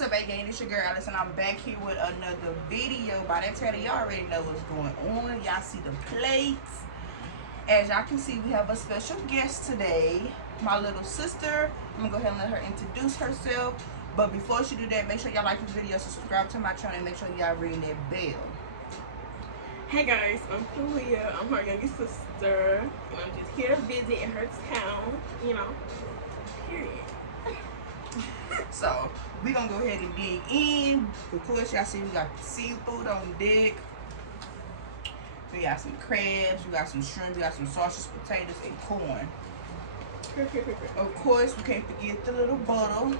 What's up, gang? It's your girl Alice, and I'm back here with another video. By that time, y'all already know what's going on. Y'all see the plates. As y'all can see, we have a special guest today, my little sister. I'm gonna go ahead and let her introduce herself. But before she do that, make sure y'all like this video, subscribe to my channel, and make sure y'all ring that bell. Hey guys, I'm Kalia. I'm her youngest sister, and I'm just here to visit in her town, you know, period. So, we gonna go ahead and dig in. Of course, y'all see we got seafood on deck. We got some crabs, we got some shrimp, we got some sausage, potatoes, and corn. Of course, we can't forget the little butter.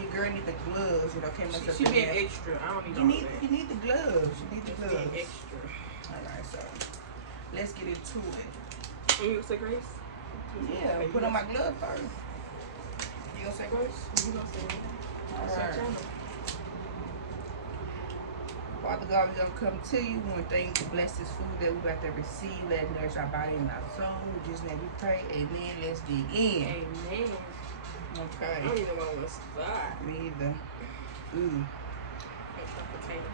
Your girl need the gloves, you know, can't mess up She the being hair. extra. I don't need You all need that. you need the gloves. You need the Being gloves. extra. Alright, so let's get into it. And you gonna say grace? Yeah, Okay, put on my glove first. You gonna say grace? You gonna say grace? Alright. Father God, we're gonna come to you. We want to thank you, bless this food that we about to receive. Let it nourish our body and our soul. In Jesus' name we pray. Amen. Let's dig in. Amen. Okay. I don't even know where I want to start. Me either. Ooh. Extra potato.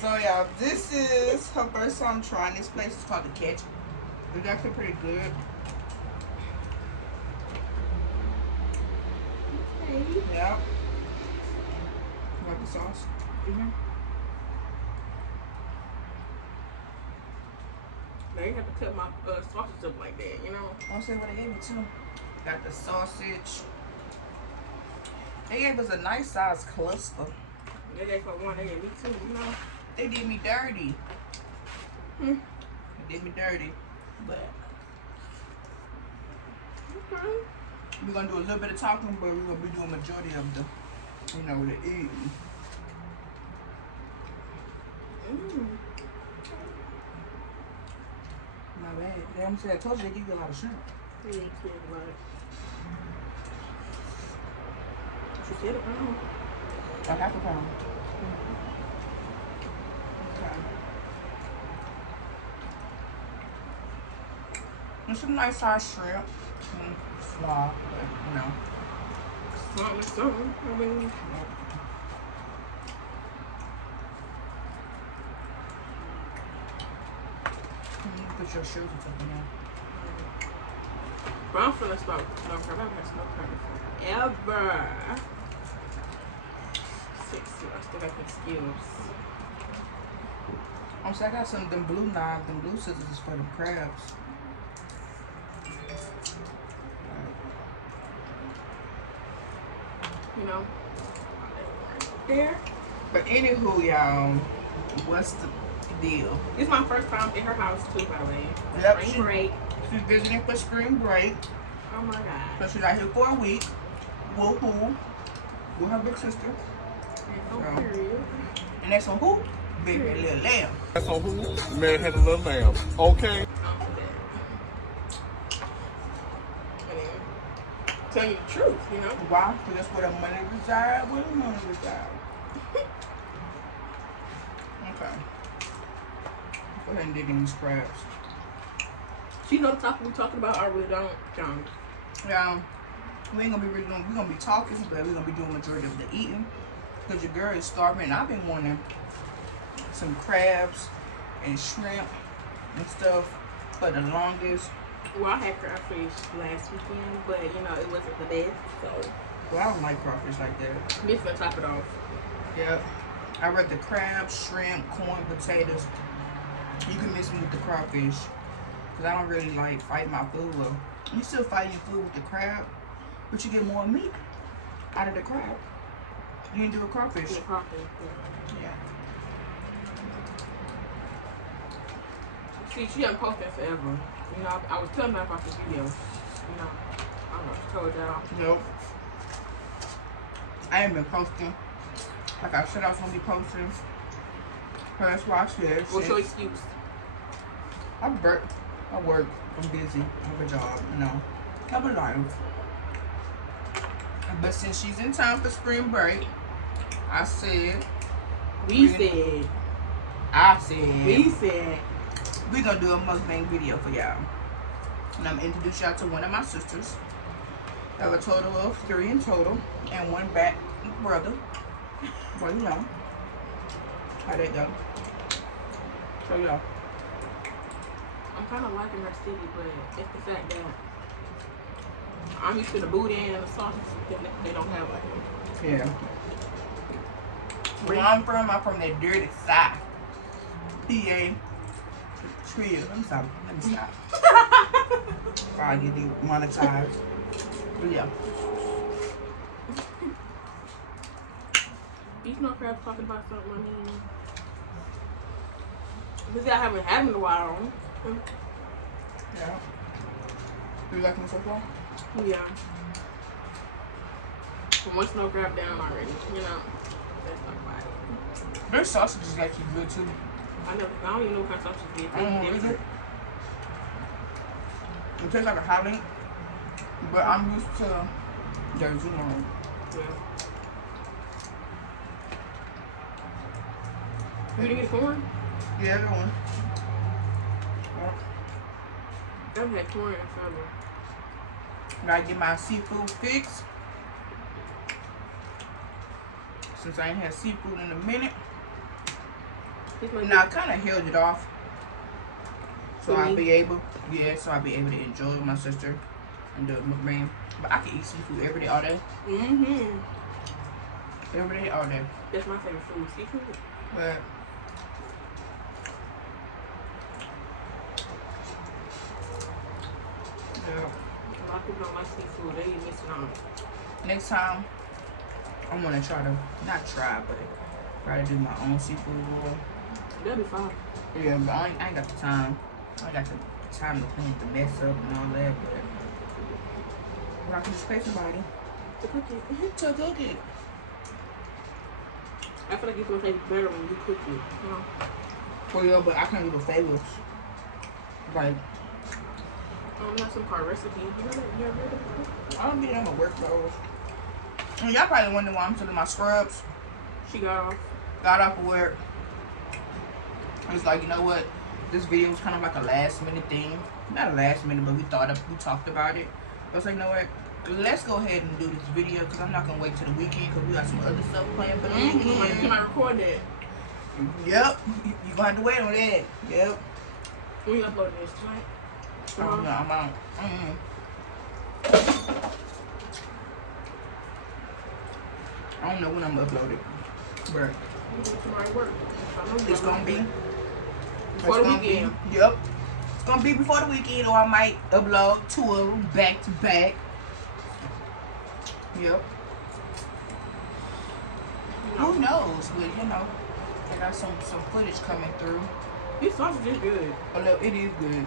So y'all, this is her first time trying this place. It's called The Catch. It's actually pretty good. Okay. Yeah. You like the sauce? Now you have to cut my sausage up like that, you know? I'll say what they gave me too. Got the sausage. They gave us a nice size cluster. They gave for one, they gave me two, you know? They did me dirty. They did me dirty. But Okay. we're gonna do a little bit of talking, but we're gonna be doing majority of the, you know, the eating. Not bad. Damn, I told you they give you a lot of shrimp. Yeah, you said what? You said a pound. A half a pound. Okay. And some nice size shrimp. Small, but you know. Something. I mean, Put your shoes or something in. but I'm finna start snow crab. I've had snow crab forever. Sexy. I still got the skills. So I got some them blue knives, them blue scissors is for the crabs. You know? There. But anywho, y'all, what's the deal? This is my first time in her house too, by the way. Yep, Spring break. she's visiting for spring break. Oh my god. So she's out here for a week. Woohoo. With her big sister. Oh, period. And that's on who? Baby Little Lamb. That's on who? Man had a little lamb. Okay. Tell you the truth, you know. Why? Because that's where the money resides. Where the money resides. Okay. Go ahead and dig in these crabs. She know the topic we talking about. I really don't. Yeah. We ain't gonna be really doing, we're gonna be talking, but we're gonna be doing majority of the eating. Because your girl is starving, and I've been wanting some crabs and shrimp and stuff for the longest. Well, I had crawfish last weekend, but you know, it wasn't the best, so. Well, I don't like crawfish like that. This gonna top it off. Yep. I read the crabs, shrimp, corn, potatoes. You can mix them with the crawfish. Because I don't really like fighting my food. Well, you still fighting your food with the crab, but you get more meat out of the crab. You didn't do a crawfish. Yeah, crawfish. Yeah. See, she hasn't posted forever. You know, I was telling her about the video. You know, I don't know, she told y'all. Nope. I ain't been posting. Like I said I was going to be posting. So that's why I said. What's your excuse? I work. I'm busy. I have a job, you know. I have a life. But since she's in time for spring break, I said We said I said He said we gonna do a mukbang video for y'all. And I'm gonna introduce y'all to one of my sisters. I have a total of 3 in total. And one back brother. Well, you know how that go. So y'all. I'm kind of liking her city, but it's the fact that I'm used to the booty and the sausage that they don't have like that. Yeah. Where I'm from that dirty South. PA. Trill. Let me stop. Before I get demonetized. But yeah. You know, crabs talking about something. I mean, this guy haven't had in a while. Yeah. You liking it so far? Yeah. From one snow crab down already, you know. That's not bad. Their sausage is actually good too. I don't even know what kind of sausage it is. I don't know, is it? It tastes like a hot link, but I'm used to their Zoom. Yeah. You didn't get corn? Yeah, everyone. I haven't had corn in summer. Gotta get my seafood fix. Since I ain't had seafood in a minute. Now I kind of held it off. So I'll be able, I'll be able to enjoy my sister and the mukbang. But I can eat seafood every day, all day. Every day, all day. That's my favorite food, seafood. But yeah. A lot of people don't like seafood. They eat missing out. Next time, I want to try to, not try, but try to do my own seafood roll. That'll be fine. Yeah, but I ain't got the time. I ain't got the time to clean the mess up and all that, but I can just pay somebody To cook it. to cook it. I feel like it's gonna taste better when you cook it. You know? Well, yeah, but I can't do the favors. Like, Not some car recipe. You know that? You ever heard of it? I don't be on my work clothes. And y'all probably wondering why I'm still in my scrubs. She got off. Got off of work. I was like, you know what? This video was kind of like a last minute thing. Not a last minute, but we talked about it. I was like, you know what? Let's go ahead and do this video because I'm not gonna wait till the weekend because we got some other stuff planned for the weekend. You might record that. Yep, you gonna have to wait on that. Yep. When you upload this tonight? Oh, no, I'm out. I don't know when I'm gonna upload it, but Tomorrow work. it's gonna be before the weekend. Yep, it's gonna be before the weekend, or I might upload 2 of them back to back. Yep. Who knows? But you know, I got some footage coming through. This sausage is good. It is good.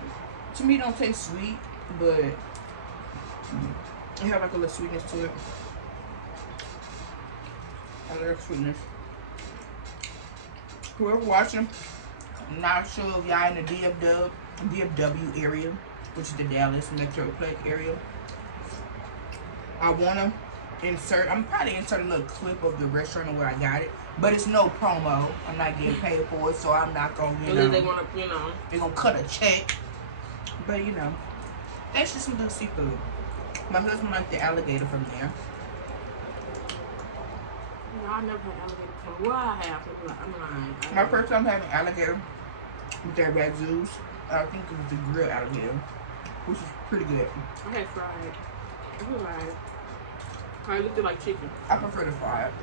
To me, it don't taste sweet, but it have like a little sweetness to it. I love sweetness. Whoever watching, I'm not sure if y'all in the DFW area, which is the Dallas Metroplex area. I wanna I'm probably insert a little clip of the restaurant where I got it, but it's no promo. I'm not getting paid for it, so I'm not gonna, They wanna, they're gonna cut a check. But that's just some good seafood. My husband liked the alligator from there. I never had alligator before. Well, I have. I'm lying. My first time having alligator with their razzoos, I think it was the grilled alligator, which is pretty good. I had fried. I feel like I looked like chicken. I prefer to fry it.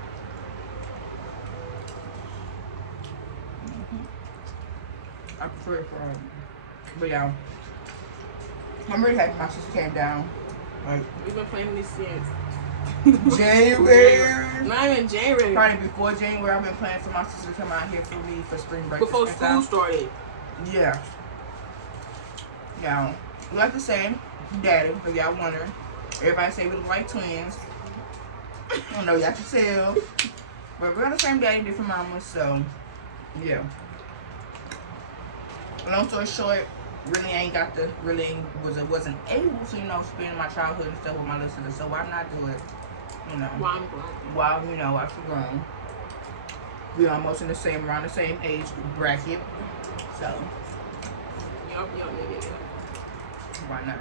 I prefer to fry it. But yeah, I'm really happy my sister came down. Like, We've been planning this since January. Not even January. Probably before January, I've been planning for my sister to come out here for me for spring break. Before school started. Yeah. Now, we like the same daddy, if y'all wondering. Everybody say we look like twins. I don't know, y'all can tell. But we're the same daddy, different mamas, so yeah. Long story short, wasn't able to, spend my childhood and stuff with my little sister, so why not do it? While I'm grown. While she's grown. We almost in the same, around the same age bracket. So, Yup. why not?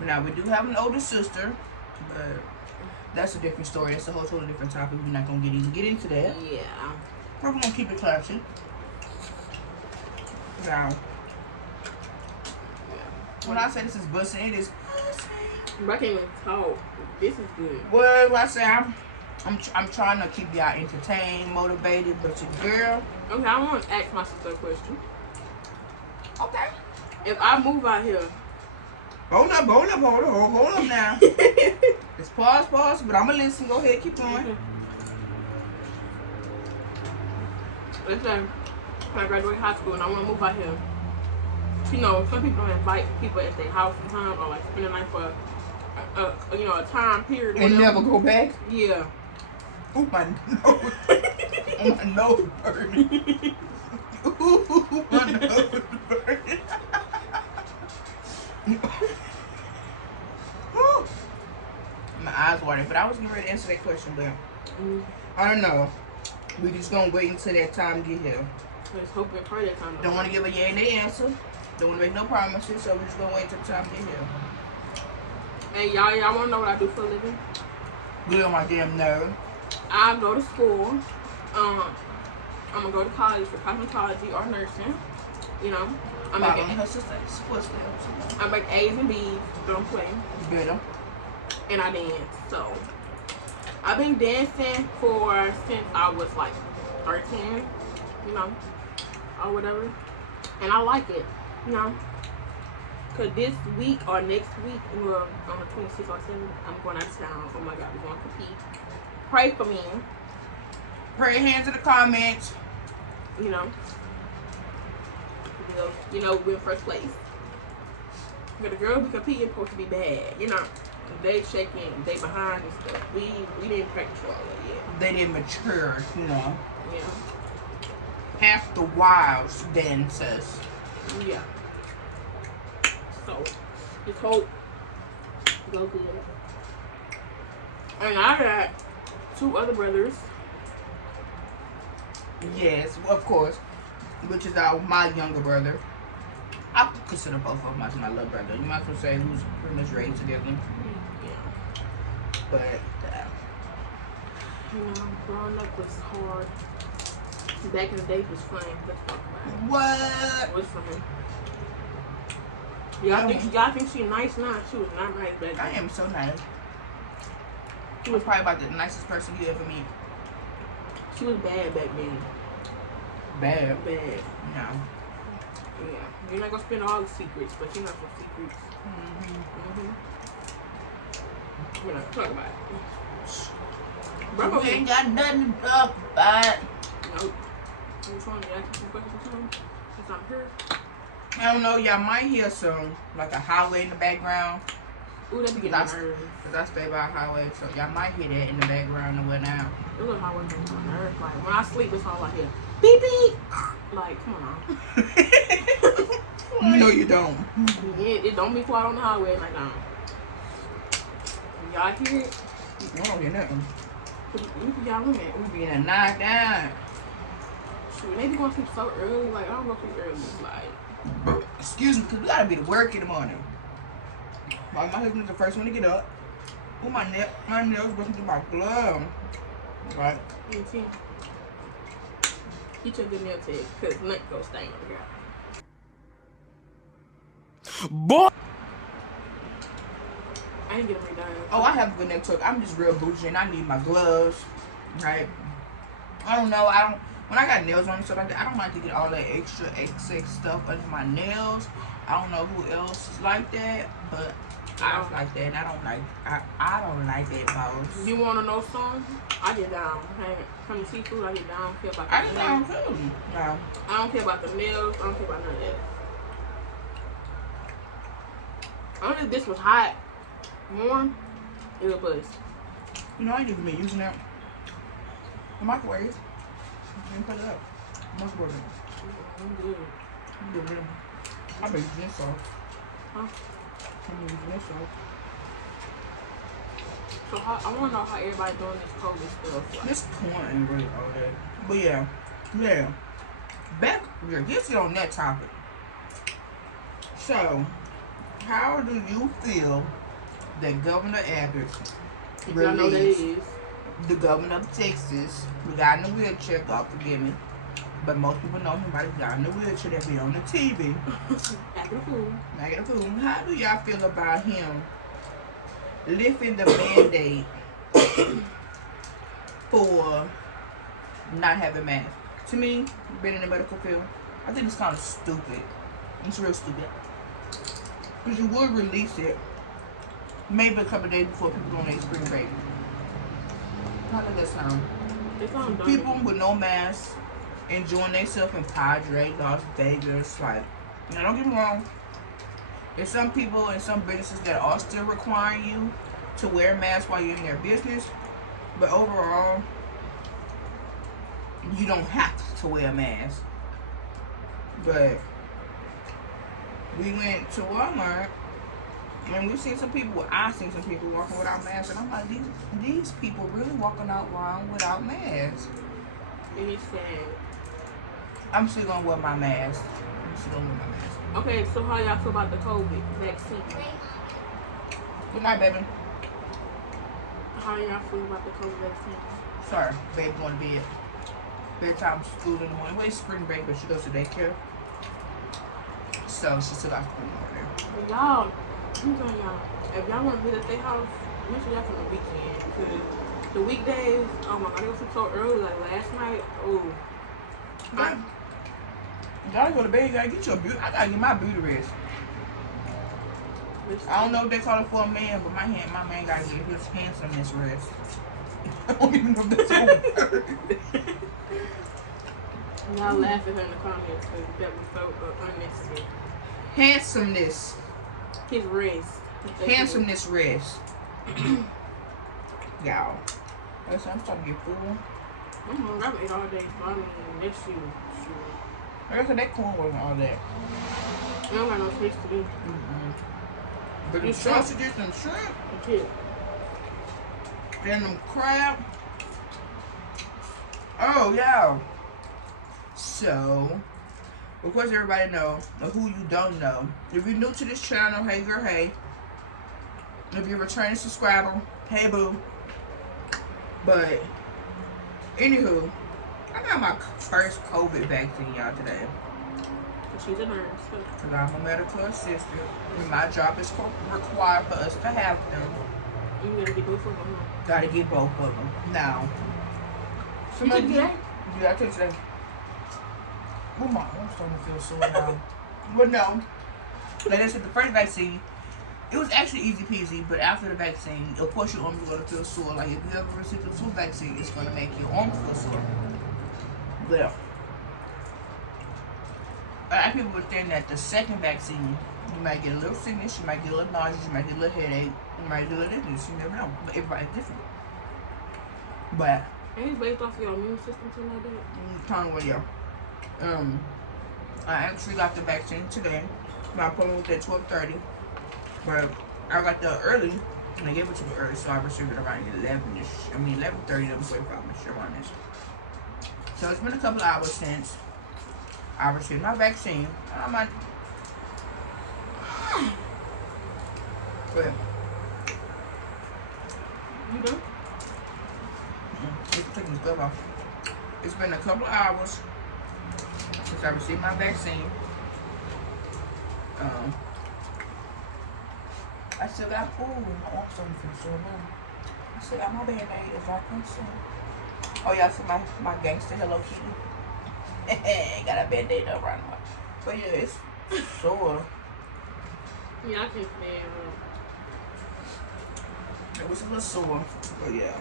Now, we do have an older sister, but that's a different story. That's a whole totally different topic. We're not going to get into that. Yeah. We're going to keep it classy. Now, when I say this is busting, it is busting. I can't even talk. This is good. Well, I say I'm trying to keep y'all entertained, motivated, but your girl. Okay, I want to ask my sister a question. Okay. If I move out here, Hold up now. Just pause, but I'm gonna listen. Go ahead, keep going. let's say when I graduate high school and I want to move out here. You know, some people don't invite people at their house sometimes, or like spend the night for a time period. And whatever. never go back. Yeah. Oh my nose. Oh my nose burning. Ooh, my nose burning. My eyes watering, but I was getting ready to answer that question, but I don't know. We just gonna wait until that time get here. Let's hope and pray that time. Don't want to give a yeah and nay answer. Don't want to make no promises, so we're just gonna wait until the time get here. And y'all want to know what I do for a living? Good on my damn nerve. I go to school. I'm gonna go to college for cosmetology or nursing. You know, I'm making her sister's footsteps. I make A's and B's. Don't play. Better. And I dance. So I've been dancing since I was like 13. You know, or whatever. And I like it. You know. Cause this week or next week, well, on the 26th or 7th, I'm going out of town. Oh my God, we're going to compete. Pray for me. Pray hands in the comments. You know, we're in first place. But the girls we competing supposed to be bad. You know, they shaking, they behind and stuff. We didn't practice all that yet. They didn't mature, you know. Yeah. Half the wives dances. Yeah. So, just hope go good. And I got 2 other brothers. Yes, of course. Which is my younger brother. I consider both of them as my little brother. You might as well say who's pretty much raised together. Yeah. But Growing up was hard. Back in the day was fun. Let's talk about it. what? It was fun. Y'all think she nice now? She was not nice back then. I am so nice. She was probably about the nicest person you ever meet. She was bad back then. Bad. Bad. No. Yeah. You're not gonna spend all the secrets, but you know some secrets. We're not talking about it. Bro, We ain't got nothing to talk about. Nope. You trying to ask some questions or something? Since I'm here. I don't know, y'all might hear some, like a highway in the background. Ooh, that be getting Cause nerves. I stay by a highway, so y'all might hear that in the background or whatnot. It look like what's on my nerves. Like, when I sleep, it's all I hear. Beep, beep. Like, come on. No, you don't. Yeah, it don't be quiet on the highway like that. Y'all hear it? I don't hear nothing. Y'all women. We being a knocked down. Shoot, they be going to sleep so early. Like, I don't go to sleep early. Like, Excuse me, because we gotta be to work in the morning. My husband's the first one to get up. Oh, my nails going through my glove. Right. me too. Eat your good nail tag, because nothing goes stain over here. Boy! I ain't getting redone. Oh, I have a good nail tag. I'm just real bougie and I need my gloves. Right. I don't know. When I got nails on and stuff like that, I don't like to get all that extra excess stuff under my nails. I don't know who else is like that, but I was like that, and I don't like that, boss. You want to know something? I get down. Hey, from seafood, I get down. I don't care about the I get down too. No. I don't care about the nails. I don't care about none of that. Only if this was hot, warm, it would buzz. You know, I ain't even been using that. The microwave. Didn't put it up. Microwave it. I'm good. I'm good with them. I've been using this sauce. Huh? I'm using this sauce. So I want to know how everybody doing this COVID stuff. Like, This corn ain't really all that. But yeah. Back, let's get on that topic. So, how do you feel that Governor Abbott if y'all know that it released is. the governor of Texas, the guy in the wheelchair, God forgive me, but most people know him by the guy in the wheelchair that be on the TV. Acting a fool. Making a fool. How do y'all feel about him lifting the mandate for not having masks? To me, being in the medical field, I think it's kind of stupid. It's real stupid. Because you would release it maybe a couple days before people go on their spring break. How does that sound? It sounds dumb. People with no masks enjoying themselves in Padre, Las Vegas. Like, now don't get me wrong. There's some people and some businesses that are still requiring you to wear a mask while you're in their business. But overall, you don't have to wear a mask. But we went to Walmart and we seen some people, I seen some people walking without masks, and I'm like, these people really walking out wrong without masks. It is sad. I'm still gonna wear my mask. Okay, so how y'all feel about the COVID vaccine? Good night, baby. How y'all feel about the COVID vaccine? Sorry, baby going to bed. Bedtime school in the morning. Well, it's spring break, but she goes to daycare. So she still got school in the morning. But y'all, I'm telling y'all, if y'all want to visit their house, make sure y'all from the weekend. Because the weekdays, oh my god, they go sleep so early, like last night. Oh. You gotta go to bed, you gotta get your beauty. I gotta get my beauty rest. I don't know if they call it for a man, but my man gotta get his handsomeness rest. I don't even know if that's a word. Y'all laugh at her in the comments because that was so unnecessary. Handsomeness. His rest. Handsomeness rest. Y'all. I'm starting to get full. I'm hungry. I've ate all day, so I mean, that's you. Sure. Like I said, that corn wasn't all that. I don't got no taste to do. But the sausages and shrimp Okay. and them crab. Oh, yeah. So, of course, everybody know, or who you don't know. If you're new to this channel, hey girl, hey. If you're a returning subscriber, hey boo. But, anywho, I got my first COVID vaccine, y'all, today. She's a nurse. Because I'm a medical assistant. And my job is required for us to have them. You gotta get both of them. Gotta get both of them. Now, You took today? Yeah, I took today. Oh my, I'm starting to feel sore now. But no, like I said, the first vaccine, it was actually easy peasy. But after the vaccine, of course your arms are gonna feel sore. Like if you ever received a flu vaccine, it's gonna make your arms feel sore. But people were saying that the second vaccine, you might get a little sickness, you might get a little nausea, you might get a little headache, you might get a little illness. You never know. But everybody's different. But And it's based off your immune system, something like that. kind of way, yeah. I actually got the vaccine today. My appointment was at 12:30, but I got the early, and they gave it to me early, so I received it around 11ish. I mean 11:30, 11:45ish, around this. So it's been a couple hours since I received my vaccine. I'm like, but You done? it's taking the glove off. It's been a couple hours since I received my vaccine. I still got, I want something for the store now. I still got my Band-Aid as I can see. Oh yeah, I see my gangster Hello Kitty. Got a Band-Aid up right now. But yeah, it's sore. Yeah, I can stand It was a little sore, but yeah.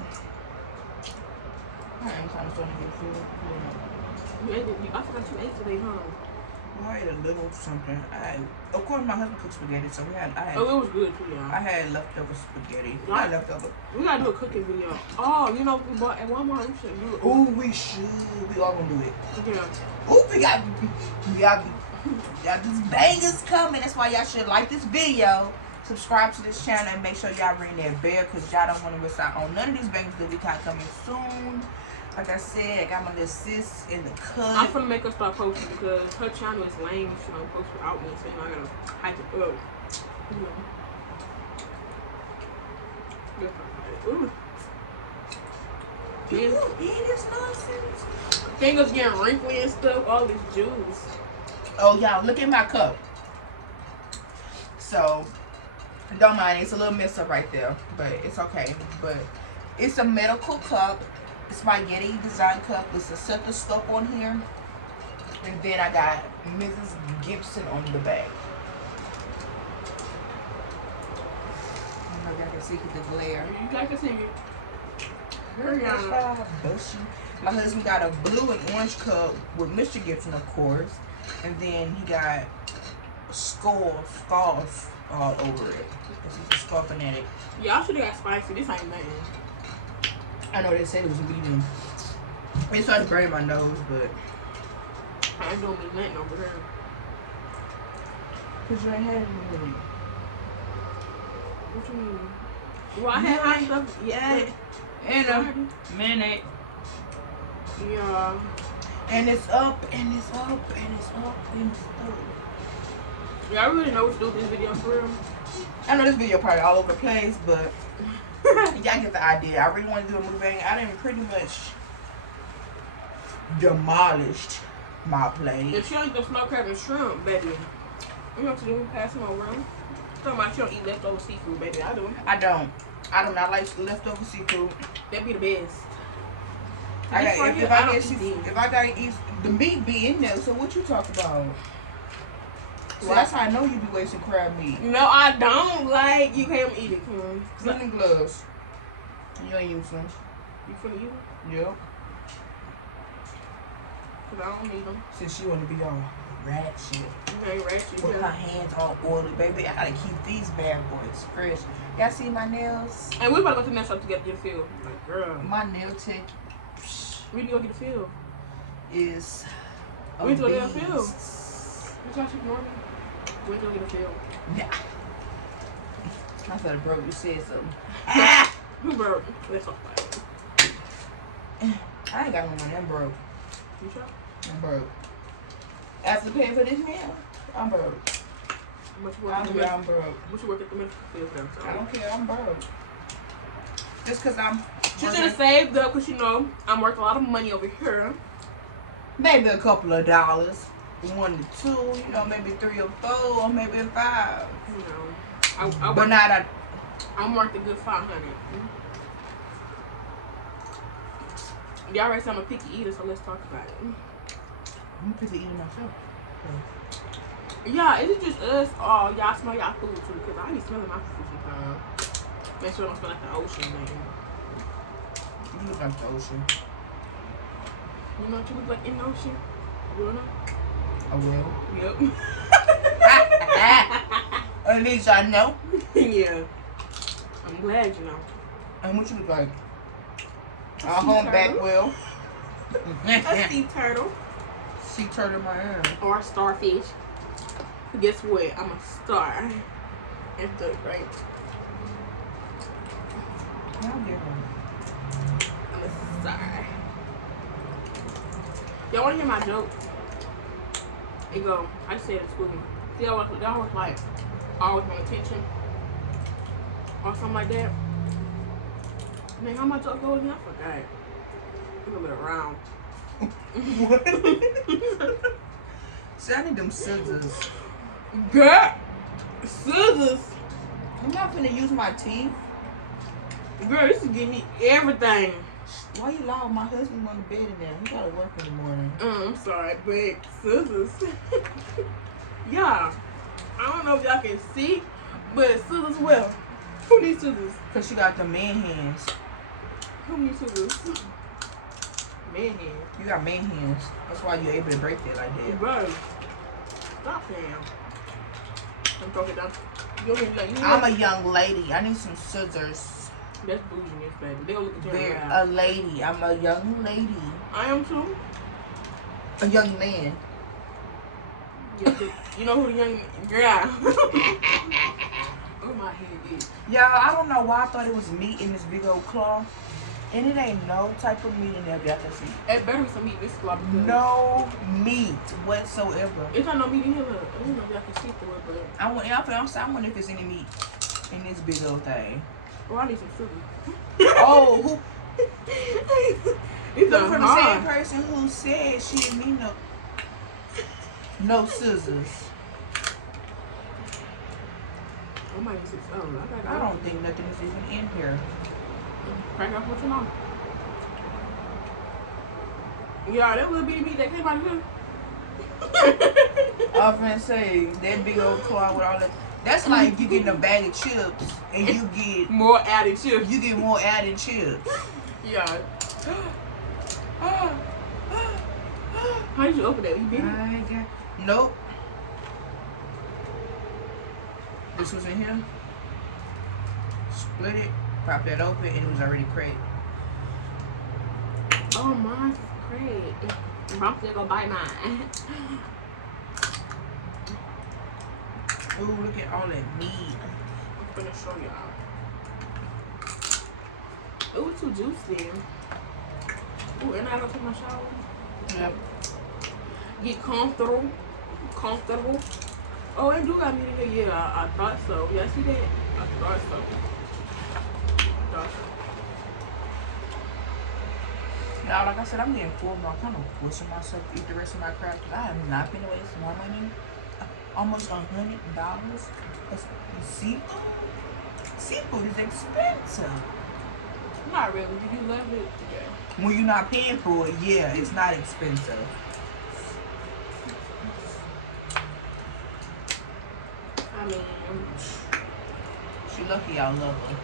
I am kind of starting to get full. You ate it. I forgot you ate today, huh? I ate a little something. Of course, my husband cooked spaghetti, so Oh, it was good too, y'all. I had leftover spaghetti. Yeah. Not leftover. We gotta do a cooking video. Oh, you know, we bought at Walmart. We should do it. Ooh, we should. We all gonna do it. Yeah. Ooh, we got these bangers coming. That's why y'all should like this video so Subscribe to this channel and make sure y'all ring that bell because y'all don't want to miss out on none of these bangers that we got coming soon. Like I said, I got my little sis in the cut. I'm finna make her start posting because her channel is lame. She don't post without me, so you know, I gotta hype it up. Ooh. You eat this nonsense? Fingers getting wrinkly and stuff. All this juice. Oh, y'all, look at my cup. So, don't mind it. It's a little messed up right there, but it's okay. But it's a medical cup. It's my Yeti design cup. It's a stethoscope on here. And then I got Mrs. Gibson on the back. I don't know if y'all can see the glare. You guys can see it. Hurry up. My husband got a blue and orange cup with Mr. Gibson, of course. And then he got skulls all over it. Because he's a skull fanatic. Y'all should have got spicy. This ain't nothing. I know they said it was medium. It started burning my nose, but I ain't doing me nothing over here. because you ain't had it in a minute. What you mean? Well, I had hot stuff. Yeah. In a minute. Yeah. And it's up, and it's up, and it's up, and it's up. Y'all really know what to do with this video for real? I know this video probably all over the place, but y'all get the idea. I really want to do a mukbang. I done pretty much demolished my plate. If she don't eat the snow crab and shrimp, baby, you know what to do? Pass them around. Talking about you don't eat leftover seafood, baby. I do. I do not like leftover seafood. That'd be the best. If I gotta eat, the meat be in there. So what you talk about? So that's how I know you be wasting crab meat. No, I don't. Like, you can't eat it. Come on. Clean them gloves. You ain't use them. You finna eat them? Yep. Because I don't need them. Since she wanna be all ratchet. You ain't ratchet. With her hands all oily, baby. I gotta keep these bad boys fresh. Y'all see my nails? And we about to go to the next shop to get the feel. Like, girl. My nail tech We need to go get the feel. is We need to go get a obese. feel. You got you morning. We need to go get a feel. Yeah. I thought it broke. You said something. Who broke? Let's talk about it. I ain't got no money. I'm broke. You sure? I'm broke. After paying for this meal, I'm broke. How much you work at the I'm broke. What you work at the medical field for them? I don't care. I'm broke. Just because I'm. She should have saved up because, you know, I'm worth a lot of money over here. Maybe a couple of dollars. 1 to 2, you know, maybe 3 or 4, or maybe 5. You know. But not a. I'm worth a good 500. Y'all already said I'm a picky eater, so let's talk about it. I'm picky eating myself. Yeah, is it just us? Oh, y'all smell y'all food too, because I be smelling my food sometimes. Make sure it don't smell like the ocean, man. You look like the ocean. You know what you look like in the ocean? You wanna know? I will. Yep. At least I know. Yeah. I'm glad you know. And what you look like? A humpback whale. A sea turtle. Sea turtle in my arm. Or a starfish. Guess what? I'm a star. It's the right. I'll get one. I'm a star. Y'all wanna hear my joke? It go, I said it at school. See, y'all was like, always want attention. Or something like that. Man, how my joke go again? I forgot. I'm a little round. What? See, I need them scissors. Girl! Scissors! I'm not finna use my teeth. Girl, this is giving me everything. Why you loud? My husband on the bed in there. He gotta work in the morning. I'm sorry, but scissors. Yeah. I don't know if y'all can see, but scissors well. Who needs scissors? Cause she got the man hands. Who needs scissors? Man hands. You got man hands. That's why you're able to break it like that. Bro. Stop saying. I'm talking down. I'm a young lady. I need some scissors. That's bouginess, baby. They gonna look at you They're and a lady. I'm a young lady. I am too. A young man. You know who the young girl? Oh my head is. Y'all, I don't know why I thought it was meat in this big old claw. And it ain't no type of meat in there, y'all can see. It better be some meat this claw. No meat whatsoever. It's not no meat in here. Look. I don't know if y'all can see through it, but I wonder if there's any meat in this big old thing. oh, I need some sugar. Oh, who? It's Look, from the hard. same person who said she didn't need no scissors. I might need some. Oh, I don't think nothing is even in here. Crack up what you know. Yeah, that little bitty meat that came out of here. I was gonna say that big old claw with all that. That's like you getting a bag of chips and you get More added chips. you get more added chips. Yeah. How did you open that? You beat it? Nope. This was in here. Split it, pop that open, and it was already cracked. Oh, mine's great. I'm still gonna buy mine. Ooh, look at all that meat. I'm gonna show y'all. Ooh, it's too juicy. Ooh, and I don't take my shower. Yep. Get comfortable. Comfortable. Oh, it do got meat in here. Yeah, I thought so. Yeah, see that? I thought so. Y'all, like I said, I'm getting full, but I'm kind of pushing myself to eat the rest of my crap. I have not been waste my money. Almost $100. Seafood? Seafood is expensive. Not really. Did you love it? Yeah. When you're not paying for it, yeah, it's not expensive. I mean, She lucky I love her.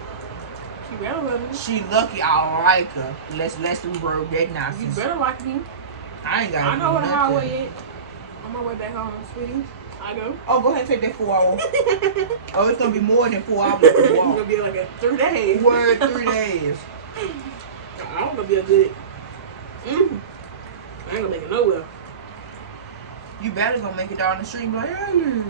she better love me. She lucky I like her. Let's do road that You nonsense. better like me. I ain't got I know where the nothing. highway is. On my way back home, sweetie. I go. Oh, go ahead and take that 4 hour. Oh, it's gonna be more than 4 hours to It's walk. gonna be like a 3 days. Word, 3 days. I don't gonna be a good. I ain't gonna make it nowhere. You better gonna make it down the street and be like, hey, you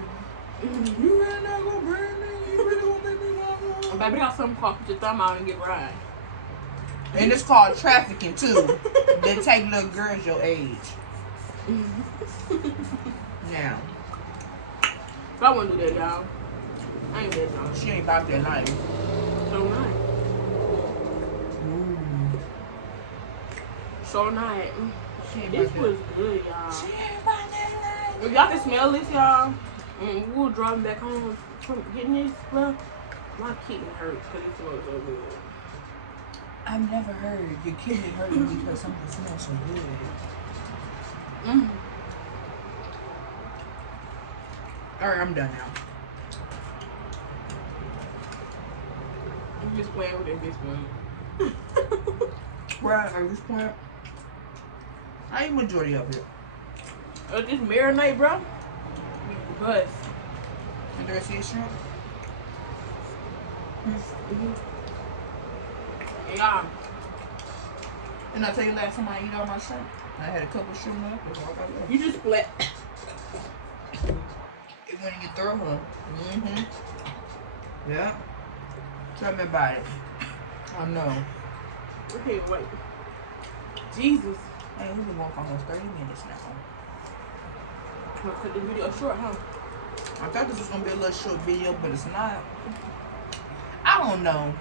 really not gonna bring me? You really gonna make me walk? Baby, I got something called put your thumb out and get right. And it's called trafficking too. They take little girls your age. Now, But I wouldn't do that, y'all. I ain't that dumb. she ain't about that life. So nice. So nice. She ain't This about was good, y'all. that. She ain't about that life. If y'all can smell this, y'all, we were driving back home from getting this stuff. My kidney hurts because it smells so good. I've never heard your kidney hurting because something smells so good. Alright, I'm done now. I'm just playing with it this one. Right, at this point, I eat majority of it. This marinade, bro. Bust. And do I see a shrimp? Yeah. And I tell you last time I eat all my shrimp, I had a couple shrimp left. That's all I got left. You just split. It went in your throat, huh? Yeah. Tell me about it. I know. Okay, wait. Jesus. Hey, we've been going for almost 30 minutes now. I'm gonna cut the video short, huh? I thought this was gonna be a little short video, but it's not. I don't know.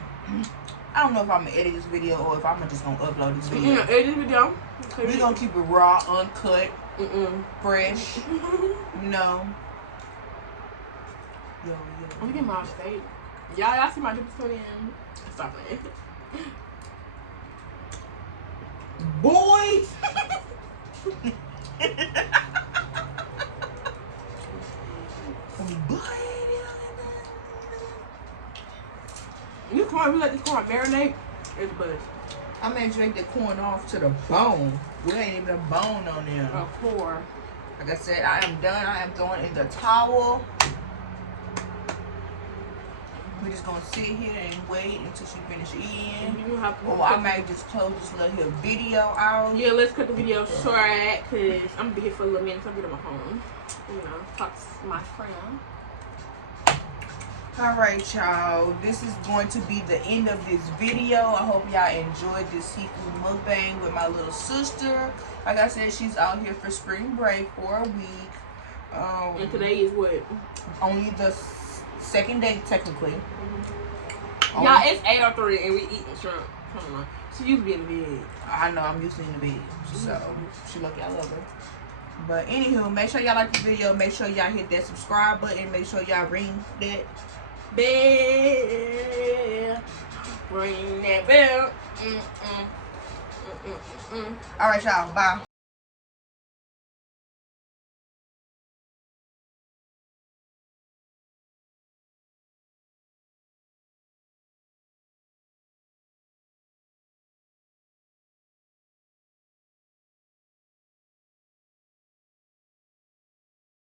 I don't know if I'm gonna edit this video or if I'm just gonna upload this video. Yeah, edit the video. Okay. We're gonna keep it raw, uncut, fresh. You know. Yo. I'm getting my steak. Y'all see my difference between stop playing. Boys! This corn, we let this corn marinate. It's buzz. I made you take the corn off to the bone. There ain't even a bone on there. A core. Like I said, I am done. I am throwing in the towel. We're just gonna sit here and wait until she finish eating. You have to Or I might just close this little here video out. Yeah, let's cut the video short because I'm gonna be here for a little minute. So I'm getting my phone. You know, talk to my friend. Alright, y'all. This is going to be the end of this video. I hope y'all enjoyed this seafood mukbang with my little sister. Like I said, she's out here for spring break for a week. And today is what? Only the second day, technically. Y'all, it's 8:03 and we eating shrimp. Come on. She used to be in the bed. I know, I'm used to in the bed. So, she lucky I love her. But anywho, make sure y'all like the video. Make sure y'all hit that subscribe button. Make sure y'all ring that bell. Ring that bell. Alright, y'all. Bye.